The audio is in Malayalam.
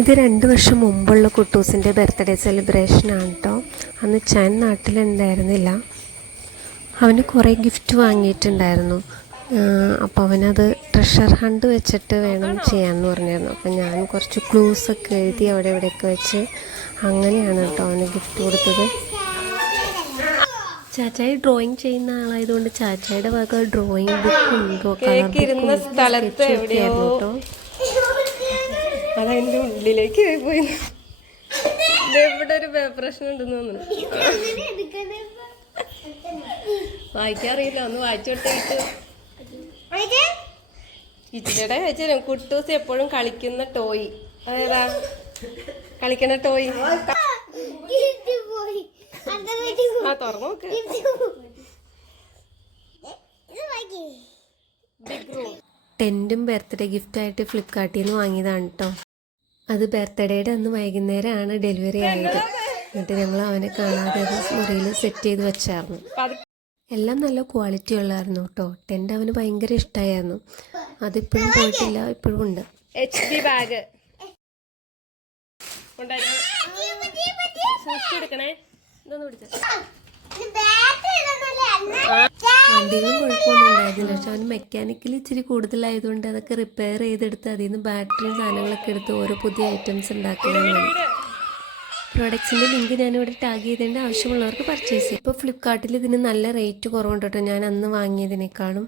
ഇത് 2 വർഷം മുമ്പുള്ള കുട്ടൂസിൻ്റെ ബർത്ത്ഡേ സെലിബ്രേഷനാണ് കേട്ടോ. അന്ന് ഞാൻ നാട്ടിലുണ്ടായിരുന്നില്ല. അവന് കുറേ ഗിഫ്റ്റ് വാങ്ങിയിട്ടുണ്ടായിരുന്നു. അപ്പോൾ അവനത് ട്രഷർ ഹണ്ട് വെച്ചിട്ട് വേണം ചെയ്യാമെന്ന് പറഞ്ഞിരുന്നു. അപ്പോൾ ഞാൻ കുറച്ച് ക്ലൂസൊക്കെ എഴുതി അവിടെ ഇവിടെയൊക്കെ വെച്ച് അങ്ങനെയാണ് കേട്ടോ അവന് ഗിഫ്റ്റ് കൊടുത്തത്. ചാച്ചായി ഡ്രോയിങ് ചെയ്യുന്ന ആളായതുകൊണ്ട് ചാച്ചായുടെ വക ഡ്രോയിങ് ബുക്കും സ്ഥലത്ത് എവിടെയായിരുന്നു കേട്ടോ. അതതിൻ്റെ ഉള്ളിലേക്ക് പോയി. ഇവിടെ ഒരു പ്രശ്നം ഉണ്ടെന്ന് തോന്നുന്നു. വായിക്കാറിയില്ല, ഒന്ന് വായിച്ചു കൊടുത്തിട്ട് ഇച്ചിരിയുടെ വെച്ചു. കുട്ടൂസ് എപ്പോഴും കളിക്കുന്ന ടോയ് അതേതാ? കളിക്കുന്ന ടോയ് ആ തുറന്നു നോക്ക്. Big room. ടെൻറ്റും ബർത്ത്ഡേ ഗിഫ്റ്റായിട്ട് ഫ്ലിപ്കാർട്ടിൽ നിന്ന് വാങ്ങിയതാണ് കേട്ടോ. അത് ബർത്ത്ഡേയുടെ അന്ന് വൈകുന്നേരമാണ് ഡെലിവറി ആയത്. എന്നിട്ട് ഞങ്ങൾ അവനെ കാണാതെ മുറിയിൽ സെറ്റ് ചെയ്ത് വെച്ചായിരുന്നു. എല്ലാം നല്ല ക്വാളിറ്റി ഉള്ളായിരുന്നു കേട്ടോ. ടെൻറ്റ് അവന് ഭയങ്കര ഇഷ്ടമായിരുന്നു. അതിപ്പോഴും പോയിട്ടില്ല, ഇപ്പോഴും ഉണ്ട്. HP ബാഗ് സൂക്ഷിച്ചെടുക്കണേ. ഇതൊന്ന് പിടിച്ച വണ്ടികളും കുഴപ്പമൊന്നും ഉണ്ടായിരുന്നില്ല. പക്ഷെ അവന് മെക്കാനിക്കൽ ഇച്ചിരി കൂടുതലായതുകൊണ്ട് അതൊക്കെ റിപ്പയർ ചെയ്തെടുത്ത് അതിൽ നിന്ന് ബാറ്ററിയും സാധനങ്ങളൊക്കെ എടുത്ത് ഓരോ പുതിയ ഐറ്റംസ് ഉണ്ടാക്കുന്നതാണ്. പ്രോഡക്ട്സിൻ്റെ ലിങ്ക് ഞാനിവിടെ ടാഗ് ചെയ്തതിൻ്റെ ആവശ്യമുള്ളവർക്ക് പർച്ചേസ് ചെയ്യും. ഇപ്പോൾ ഫ്ലിപ്കാർട്ടിൽ ഇതിന് നല്ല റേറ്റ് കുറവുണ്ട് കേട്ടോ, ഞാൻ അന്ന് വാങ്ങിയതിനേക്കാളും.